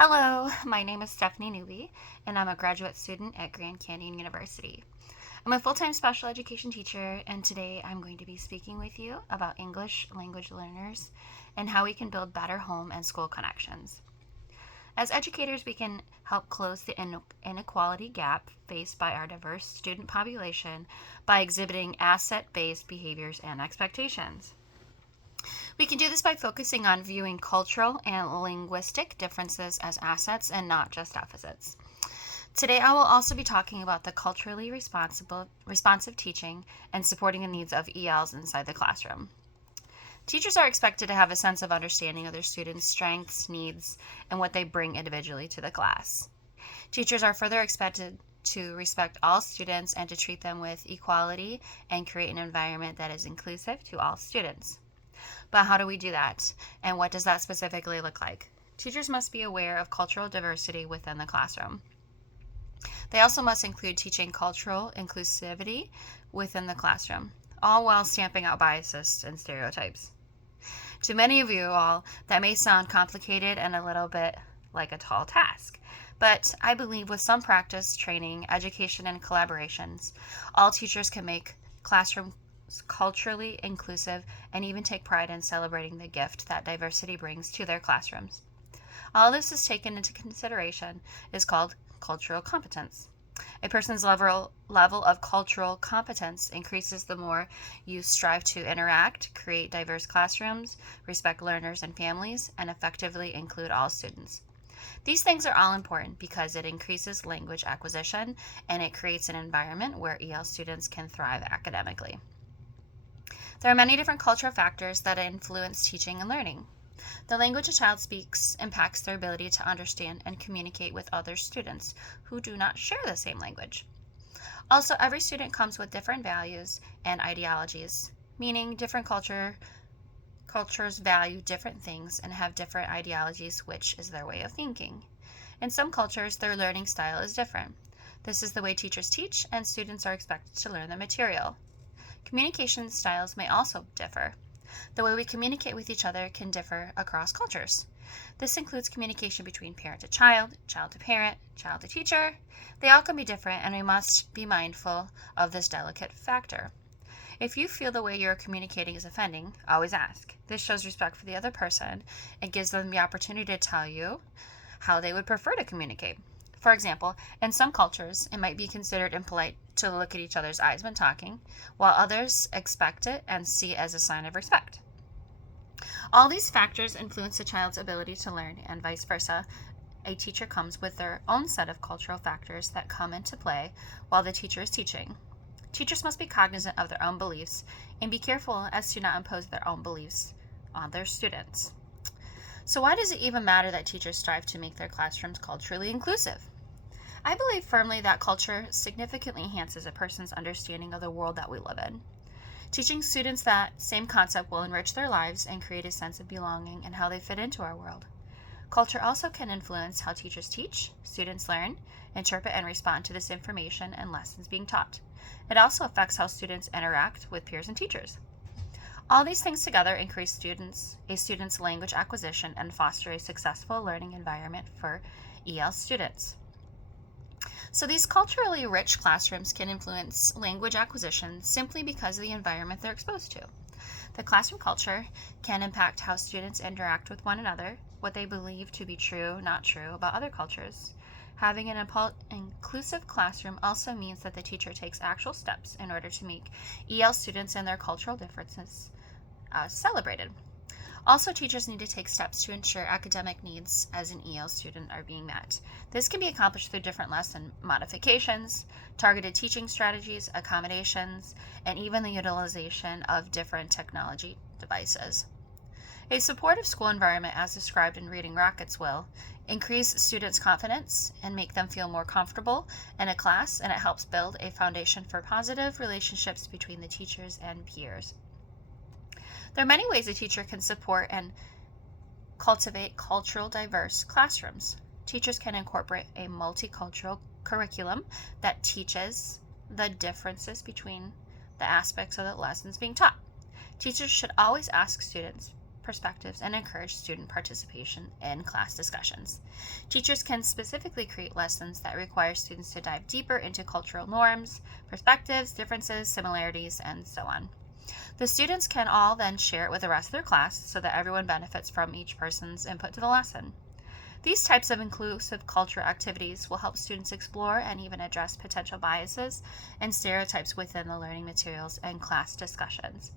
Hello, my name is Stephanie Newby, and I'm a graduate student at Grand Canyon University. I'm a full time special education teacher, and today I'm going to be speaking with you about English language learners and how we can build better home and school connections. As educators, we can help close the inequality gap faced by our diverse student population by exhibiting asset based behaviors and expectations. We can do this by focusing on viewing cultural and linguistic differences as assets and not just deficits. Today, I will also be talking about the culturally responsive teaching and supporting the needs of ELs inside the classroom. Teachers are expected to have a sense of understanding of their students' strengths, needs, and what they bring individually to the class. Teachers are further expected to respect all students and to treat them with equality and create an environment that is inclusive to all students. But how do we do that? And what does that specifically look like? Teachers must be aware of cultural diversity within the classroom. They also must include teaching cultural inclusivity within the classroom, all while stamping out biases and stereotypes. To many of you all, that may sound complicated and a little bit like a tall task. But I believe with some practice, training, education, and collaborations, all teachers can make classroom culturally inclusive and even take pride in celebrating the gift that diversity brings to their classrooms. All this is taken into consideration is called cultural competence. A person's level of cultural competence increases the more you strive to interact, create diverse classrooms, respect learners and families, and effectively include all students. These things are all important because it increases language acquisition and it creates an environment where EL students can thrive academically. There are many different cultural factors that influence teaching and learning. The language a child speaks impacts their ability to understand and communicate with other students who do not share the same language. Also, every student comes with different values and ideologies, meaning different cultures value different things and have different ideologies, which is their way of thinking. In some cultures, their learning style is different. This is the way teachers teach, and students are expected to learn the material. Communication styles may also differ. The way we communicate with each other can differ across cultures. This includes communication between parent to child to parent, child to teacher. They all can be different, and we must be mindful of this delicate factor. If you feel the way you're communicating is offending, always ask. This shows respect for the other person and gives them the opportunity to tell you how they would prefer to communicate. For example, in some cultures, it might be considered impolite to look at each other's eyes when talking, while others expect it and see it as a sign of respect. All these factors influence a child's ability to learn, and vice versa. A teacher comes with their own set of cultural factors that come into play while the teacher is teaching. Teachers must be cognizant of their own beliefs and be careful as to not impose their own beliefs on their students. So why does it even matter that teachers strive to make their classrooms culturally inclusive? I believe firmly that culture significantly enhances a person's understanding of the world that we live in. Teaching students that same concept will enrich their lives and create a sense of belonging and how they fit into our world. Culture also can influence how teachers teach, students learn, interpret, and respond to this information and lessons being taught. It also affects how students interact with peers and teachers. All these things together increase a student's language acquisition and foster a successful learning environment for EL students. So these culturally rich classrooms can influence language acquisition simply because of the environment they're exposed to. The classroom culture can impact how students interact with one another, what they believe to be true, not true about other cultures. Having an inclusive classroom also means that the teacher takes actual steps in order to make EL students and their cultural differences celebrated. Also, teachers need to take steps to ensure academic needs as an EL student are being met. This can be accomplished through different lesson modifications, targeted teaching strategies, accommodations, and even the utilization of different technology devices. A supportive school environment, as described in Reading Rockets, will increase students' confidence and make them feel more comfortable in a class, and it helps build a foundation for positive relationships between the teachers and peers. There are many ways a teacher can support and cultivate cultural diverse classrooms. Teachers can incorporate a multicultural curriculum that teaches the differences between the aspects of the lessons being taught. Teachers should always ask students perspectives and encourage student participation in class discussions. Teachers can specifically create lessons that require students to dive deeper into cultural norms, perspectives, differences, similarities, and so on. The students can all then share it with the rest of their class so that everyone benefits from each person's input to the lesson. These types of inclusive culture activities will help students explore and even address potential biases and stereotypes within the learning materials and class discussions.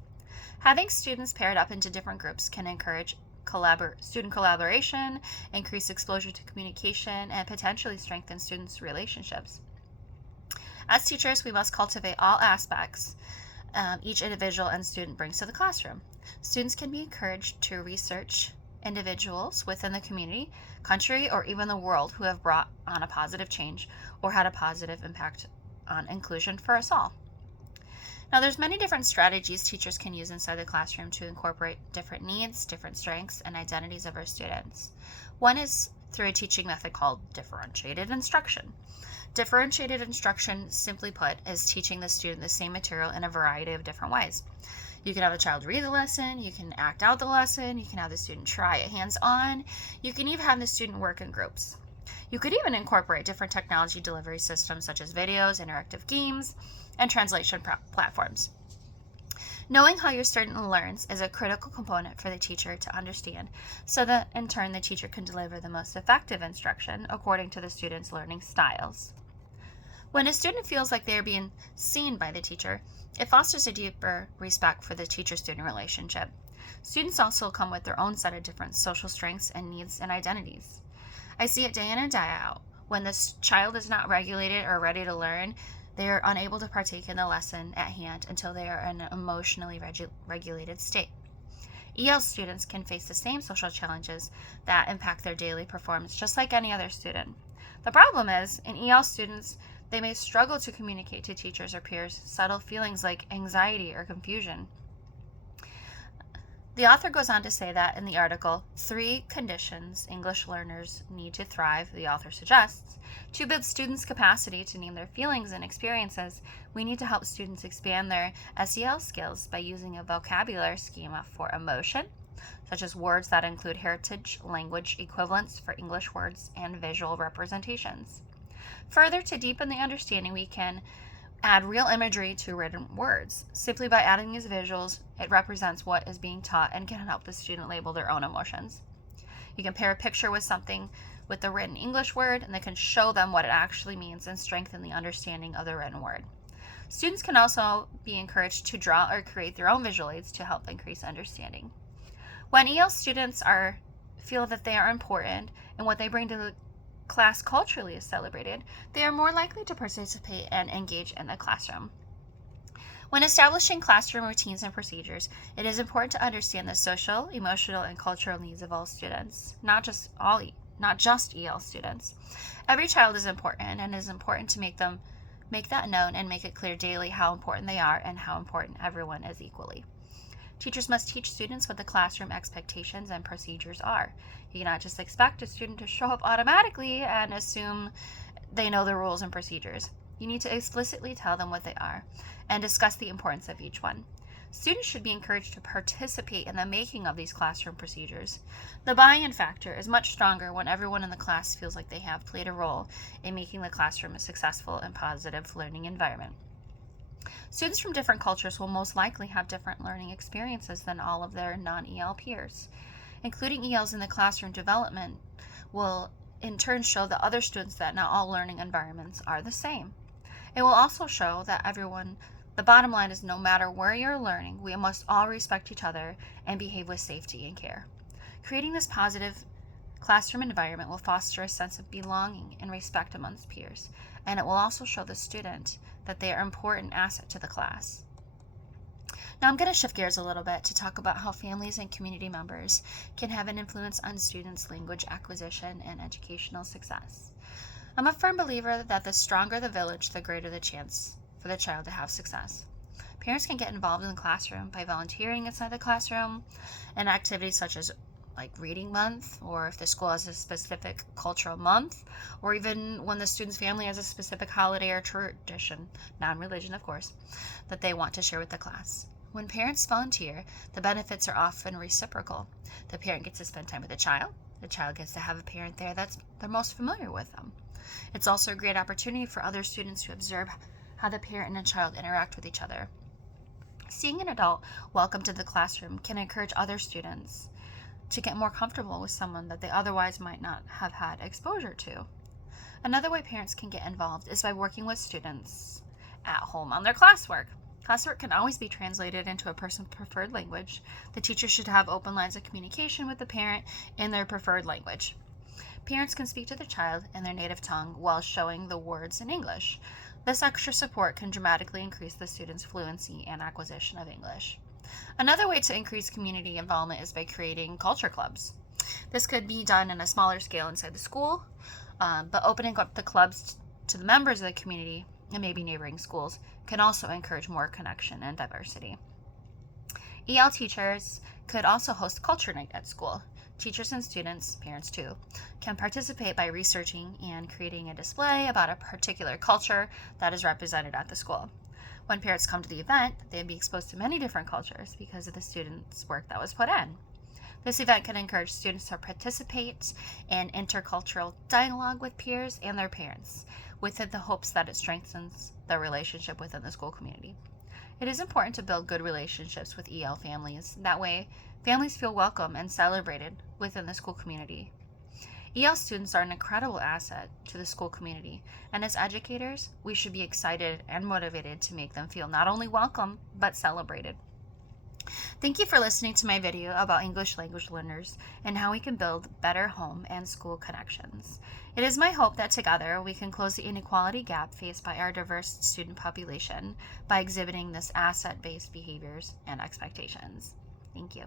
Having students paired up into different groups can encourage student collaboration, increase exposure to communication, and potentially strengthen students' relationships. As teachers, we must cultivate all aspects each individual and student brings to the classroom. Students can be encouraged to research individuals within the community, country, or even the world who have brought on a positive change or had a positive impact on inclusion for us all. Now, there's many different strategies teachers can use inside the classroom to incorporate different needs, different strengths, and identities of our students. One is through a teaching method called differentiated instruction. Differentiated instruction, simply put, is teaching the student the same material in a variety of different ways. You can have the child read the lesson, you can act out the lesson, you can have the student try it hands-on, you can even have the student work in groups. You could even incorporate different technology delivery systems such as videos, interactive games, and translation platforms. Knowing how your student learns is a critical component for the teacher to understand, so that in turn the teacher can deliver the most effective instruction according to the student's learning styles. When a student feels like they are being seen by the teacher, it fosters a deeper respect for the teacher-student relationship. Students also come with their own set of different social strengths and needs and identities. I see it day in and day out. When this child is not regulated or ready to learn, they are unable to partake in the lesson at hand until they are in an emotionally regulated state. EL students can face the same social challenges that impact their daily performance just like any other student. The problem is, in EL students, they may struggle to communicate to teachers or peers subtle feelings like anxiety or confusion. The author goes on to say that in the article, 3 conditions English learners need to thrive, the author suggests. To build students' capacity to name their feelings and experiences, we need to help students expand their SEL skills by using a vocabulary schema for emotion, such as words that include heritage language equivalents for English words and visual representations. Further, to deepen the understanding, we can add real imagery to written words. Simply by adding these visuals, it represents what is being taught and can help the student label their own emotions. You can pair a picture with something with the written English word, and they can show them what it actually means and strengthen the understanding of the written word. Students can also be encouraged to draw or create their own visual aids to help increase understanding. When EL students feel that they are important and what they bring to the class culturally is celebrated, they are more likely to participate and engage in the classroom. When establishing classroom routines and procedures, it is important to understand the social, emotional, and cultural needs of all students, not just EL students. Every child is important, and it is important to make that known and make it clear daily how important they are and how important everyone is equally. Teachers must teach students what the classroom expectations and procedures are. You cannot just expect a student to show up automatically and assume they know the rules and procedures. You need to explicitly tell them what they are and discuss the importance of each one. Students should be encouraged to participate in the making of these classroom procedures. The buy-in factor is much stronger when everyone in the class feels like they have played a role in making the classroom a successful and positive learning environment. Students from different cultures will most likely have different learning experiences than all of their non-EL peers. Including ELs in the classroom development will in turn show the other students that not all learning environments are the same. It will also show that the bottom line is no matter where you're learning, we must all respect each other and behave with safety and care. Creating this positive classroom environment will foster a sense of belonging and respect amongst peers, and it will also show the student that they are an important asset to the class. Now I'm going to shift gears a little bit to talk about how families and community members can have an influence on students' language acquisition and educational success. I'm a firm believer that the stronger the village, the greater the chance for the child to have success. Parents can get involved in the classroom by volunteering inside the classroom in activities such as like reading month, or if the school has a specific cultural month, or even when the student's family has a specific holiday or tradition, non-religion of course, that they want to share with the class. When parents volunteer, the benefits are often reciprocal. The parent gets to spend time with the child gets to have a parent there that's they're most familiar with them. It's also a great opportunity for other students to observe how the parent and a child interact with each other. Seeing an adult welcome to the classroom can encourage other students to get more comfortable with someone that they otherwise might not have had exposure to. Another way parents can get involved is by working with students at home on their classwork. Classwork can always be translated into a person's preferred language. The teacher should have open lines of communication with the parent in their preferred language. Parents can speak to their child in their native tongue while showing the words in English. This extra support can dramatically increase the student's fluency and acquisition of English. Another way to increase community involvement is by creating culture clubs. This could be done on a smaller scale inside the school, but opening up the clubs to the members of the community and maybe neighboring schools can also encourage more connection and diversity. EL teachers could also host culture night at school. Teachers and students, parents too, can participate by researching and creating a display about a particular culture that is represented at the school. When parents come to the event, they'd be exposed to many different cultures because of the students' work that was put in. This event can encourage students to participate in intercultural dialogue with peers and their parents, with the hopes that it strengthens the relationship within the school community. It is important to build good relationships with EL families. That way, families feel welcome and celebrated within the school community. EL students are an incredible asset to the school community, and as educators, we should be excited and motivated to make them feel not only welcome, but celebrated. Thank you for listening to my video about English language learners and how we can build better home and school connections. It is my hope that together we can close the inequality gap faced by our diverse student population by exhibiting this asset-based behaviors and expectations. Thank you.